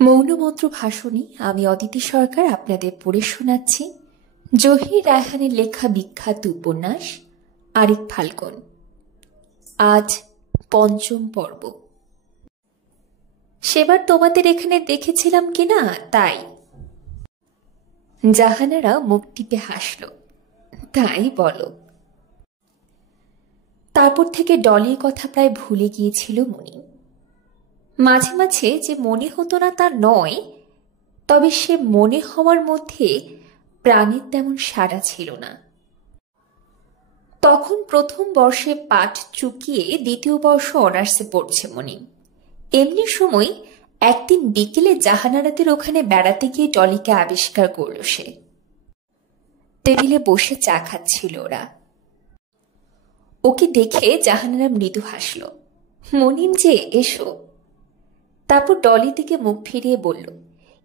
মৌনমন্ত্র ভাষণে আমি অদিতি সরকার আপনাদের পড়ে শোনাচ্ছি জহির রায়হানের লেখা বিখ্যাত উপন্যাস আরেক ফাল্গুন। আজ পঞ্চম পর্ব। সেবার তোমাদের এখানে দেখেছিলাম কিনা তাই। জাহানারা মুখ টিপে হাসল। তাই বলো। তারপর থেকে ডলির কথা প্রায় ভুলে গিয়েছিল মনি। মাঝে মাঝে যে মনে হতো না তা নয়, তবে সে মনে হওয়ার মধ্যে প্রাণের তেমন সাড়া ছিল না। তখন প্রথম বর্ষে পাঠ চুকিয়ে দ্বিতীয় বর্ষ অনার্সে পড়ছে মনি। এমনি সময় একদিন বিকেলে জাহানারাদের ওখানে বেড়াতে গিয়ে ডলিকে আবিষ্কার করল সে। টেবিলে বসে চা খাচ্ছিল ওরা। ওকে দেখে জাহানারা মৃদু হাসল। মনিম যে, এসো। তারপর ডলির দিকে মুখ ফিরিয়ে বলল,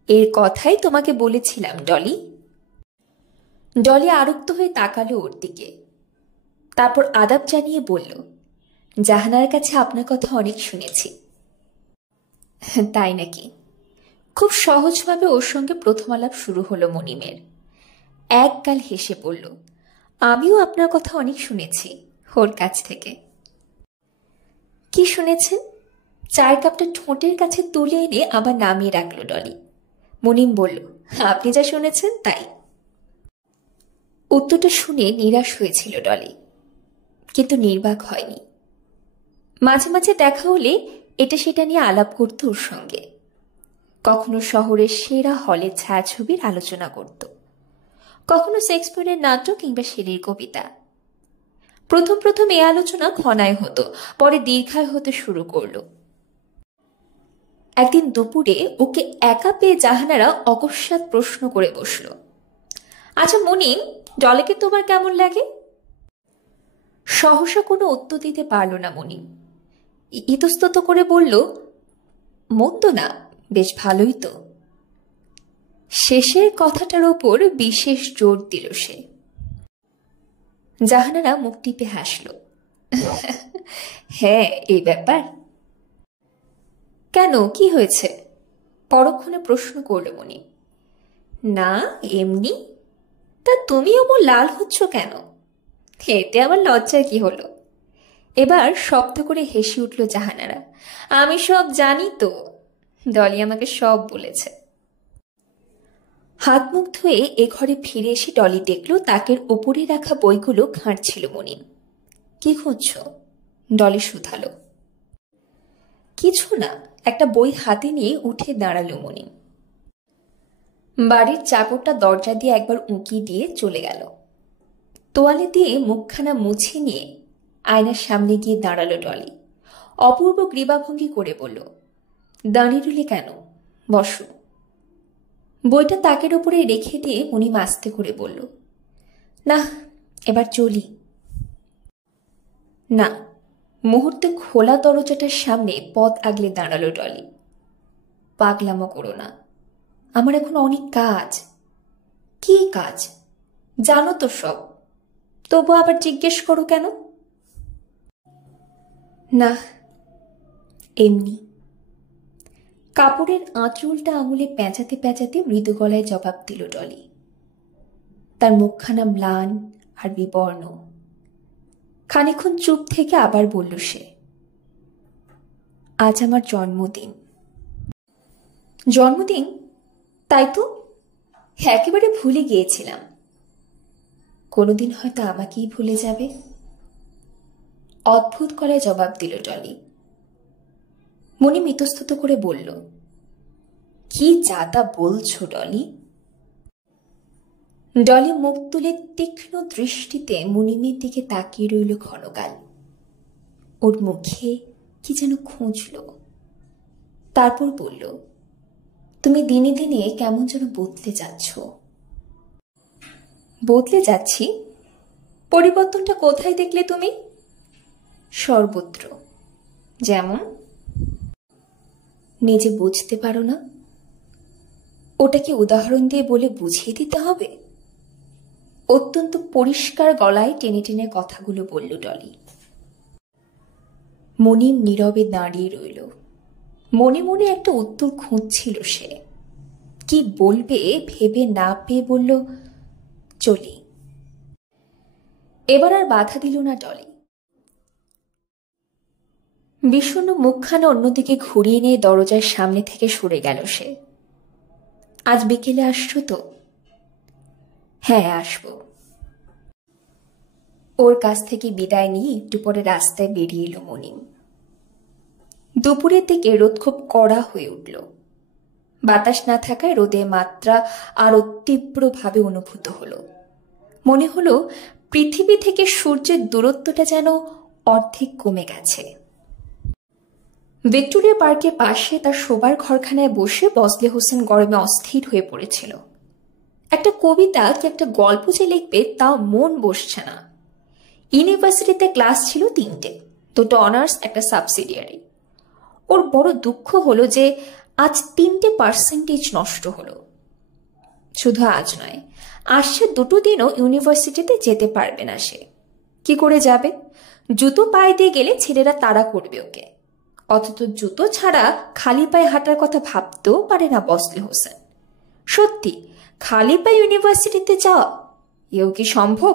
এর কথাই তোমাকে বলেছিলাম ডলি। ডলি আরক্ত হয়ে তাকালো ওর দিকে। তারপর আদাব জানিয়ে বলল, জাহানার কাছে আপনার কথা অনেক শুনেছি। তাই নাকি? খুব সহজভাবে ওর সঙ্গে প্রথম আলাপ শুরু হলো মনিমের। একগাল হেসে বলল, আমিও আপনার কথা অনেক শুনেছি ওর কাছ থেকে। কি শুনেছেন? চায়ের কাপটা ঠোঁটের কাছে তুলে এনে আবার নামিয়ে রাখল ডলি। মনিম বলল, আপনি যা শুনেছেন তাই। উত্তরটা শুনে নিরাশ হয়েছিল ডলি, কিন্তু নির্বাক হয়নি। মাঝে মাঝে দেখা হলে এটা সেটা নিয়ে আলাপ করত ওর সঙ্গে। কখনো শহরের সেরা হলের ছায়াছবির আলোচনা করত, কখনো শেক্সপিয়ারের নাটক কিংবা শেরির কবিতা। প্রথম প্রথম এ আলোচনা ঘনায় হতো, পরে দীর্ঘায় হতে শুরু করলো। একদিন দুপুরে ওকে একা পেয়ে জাহানারা অকস্মাৎ প্রশ্ন করে বসল, আচ্ছা মনিম, ডলিকে তোমার কেমন লাগে? সহসা কোনো উত্তর দিতে পারল না মনিম। ইতস্তত করে বলল, মন্দ না, বেশ ভালোই তো। শেষের কথাটার ওপর বিশেষ জোর দিল সে। জাহানারা মুখ টিপে হাসল। হ্যাঁ, এই ব্যাপার। কেন, কি হয়েছে? পরক্ষণে প্রশ্ন করল মনি। না, এমনি। তা তুমি অমন লাল হচ্ছ কেন? এতে আমার লজ্জার কি হলো? এবার শব্দ করে হেসে উঠল জাহানারা। আমি সব জানি তো, ডলি আমাকে সব বলেছে। হাত মুখ ধুয়ে এ ঘরে ফিরে এসে ডলি দেখল তাকের ওপরে রাখা বইগুলো ঘাঁটছিল মনিম। কি খুঁজছ? ডলি শুধালো। কিছু না, একটা বই হাতে নিয়ে উঠে দাঁড়ালো মনিম। বাড়ির চাকরটা দরজা দিয়ে একবার উঁকি দিয়ে চলে গেল। তোয়ালে দিয়ে মুখখানা মুছে নিয়ে আয়নার সামনে গিয়ে দাঁড়ালো ডলি। অপূর্ব গ্রীবাভঙ্গি করে বলল, দাঁড়িয়ে রইলে কেন, বসো। বইটা তাকের ওপরে রেখে দিয়ে মনিম আস্তে করে বলল, না, এবার চলি। না। মুহূর্তে খোলা দরজাটার সামনে পথ আগলে দাঁড়ালো ডলি। পাগলামো করো না, আমার এখন অনেক কাজ। কি কাজ? জানো তো সব, তবু আবার জিজ্ঞেস করো কেন? না, এমনি। কাপড়ের আঁচলটা আঙুলে পেঁচাতে পেঁচাতে মৃদু গলায় জবাব দিল ডলি। তার মুখখানা ম্লান আর বিবর্ণ। খানিকক্ষণ চুপ থেকে আবার বলল সে, আজ আমার জন্মদিন। জন্মদিন? তাই তো, একেবারে ভুলে গিয়েছিলাম। কোনোদিন হয়তো আমাকেই ভুলে যাবে। অদ্ভুত গলায় জবাব দিল ডলি। মনি ইতস্তত করে বলল, কি যাতা বলছো ডলি? ডলি মুখ তুলে তীক্ষ্ণ দৃষ্টিতে মুনিমের দিকে তাকিয়ে রইল ক্ষণকাল। ওর মুখে কি যেন খুঁজল। তারপর বলল, তুমি দিনে দিনে কেমন যেন বদলে যাচ্ছ। বদলে যাচ্ছি? পরিবর্তনটা কোথায় দেখলে তুমি? সর্বত্র। যেমন? নিজে বুঝতে পারো না? ওটাকে উদাহরণ দিয়ে বলে বুঝিয়ে দিতে হবে? অত্যন্ত পরিষ্কার গলায় টেনে টেনে কথাগুলো বলল ডলি। মনিম নীরবে দাঁড়িয়ে রইল। মনে মনে একটা উত্তর খুঁজছিল সে। কি বলবে ভেবে না পেয়ে বলল, চলি। এবার আর বাধা দিল না ডলি। বিষণ্ণ মুখখানা অন্যদিকে ঘুরিয়ে নিয়ে দরজার সামনে থেকে সরে গেল সে। আজ বিকেলে আসছো তো? হ্যাঁ, আসবো। ওর কাছ থেকে বিদায় নিয়ে একটু পরে রাস্তায় বেরিয়ে এলো মনিম। দুপুরের দিকে রোদ খুব কড়া হয়ে উঠল। বাতাস না থাকায় রোদের মাত্রা আরো তীব্রভাবে অনুভূত হলো। মনে হলো পৃথিবী থেকে সূর্যের দূরত্বটা যেন অর্ধেক কমে গেছে। ভিক্টোরিয়া পার্কের পাশে তার শোবার ঘরখানায় বসে বজলে হোসেন গরমে অস্থির হয়ে পড়েছিল। একটা কবিতা কি একটা গল্প যে লিখবে তাও মন বসছে না। ইউনিভার্সিটিতে ক্লাস ছিল 3টে, 2টো অনার্স, একটা সাবসিডিয়ারি। ওর বড় দুঃখ হলো যে আজ 3% নষ্ট হলো। শুধু আজ নয়, আসছে 2টো দিনও ইউনিভার্সিটিতে যেতে পারবে না সে। কি করে যাবে? জুতো পায়ে দিয়ে গেলে ছেলেরা তাড়া করবে ওকে। অথচ জুতো ছাড়া খালি পায়ে হাঁটার কথা ভাবতেও পারে না বজলে হোসেন। সত্যি, খালি পায়ে ইউনিভার্সিটিতে যাওয়া এও কি সম্ভব?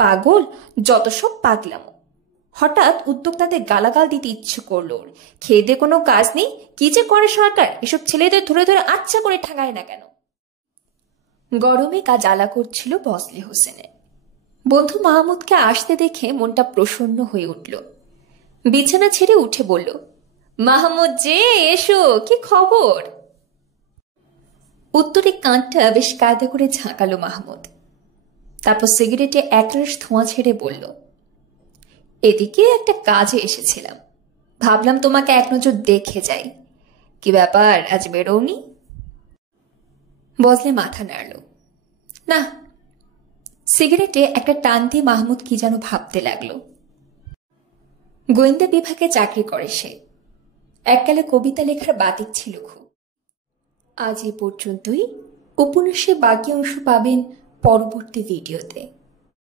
পাগল, যত সব পাগলামো। হঠাৎ উদ্যোক্তাদের গালাগাল দিতে ইচ্ছে করলো ওর। খেয়ে দিয়ে কোনো কাজ নেই, কি যে করে সরকার, এসব ছেলেদের ধরে ধরে আচ্ছা করে ঠাঙায় না কেন? গরমে গা জ্বালা করছিল বজলে হোসেনের। বন্ধু মাহমুদকে আসতে দেখে মনটা প্রসন্ন হয়ে উঠল। বিছানা ছেড়ে উঠে বলল, মাহমুদ যে, এসো, কি খবর? উত্তরে কাঁধটা বেশ কায়দা করে ঝাঁকালো মাহমুদ। তারপর সিগারেটে একরাশ ধোঁয়া ছেড়ে বলল, এদিকে একটা কাজে এসেছিলাম, ভাবলাম তোমাকে এক নজর দেখে যাই। কি ব্যাপার, আজ বেরোওনি? বজলে মাথা নাড়ল। না। সিগারেটে একটা টান দিয়ে মাহমুদ কি যেন ভাবতে লাগলো। গোয়েন্দা বিভাগে চাকরি করে সে। এককালে কবিতা লেখার বাতিক ছিল খুব। আজ এ পর্যন্তই। উপন্যাসের বাকি অংশ পাবেন পরবর্তী ভিডিওতে।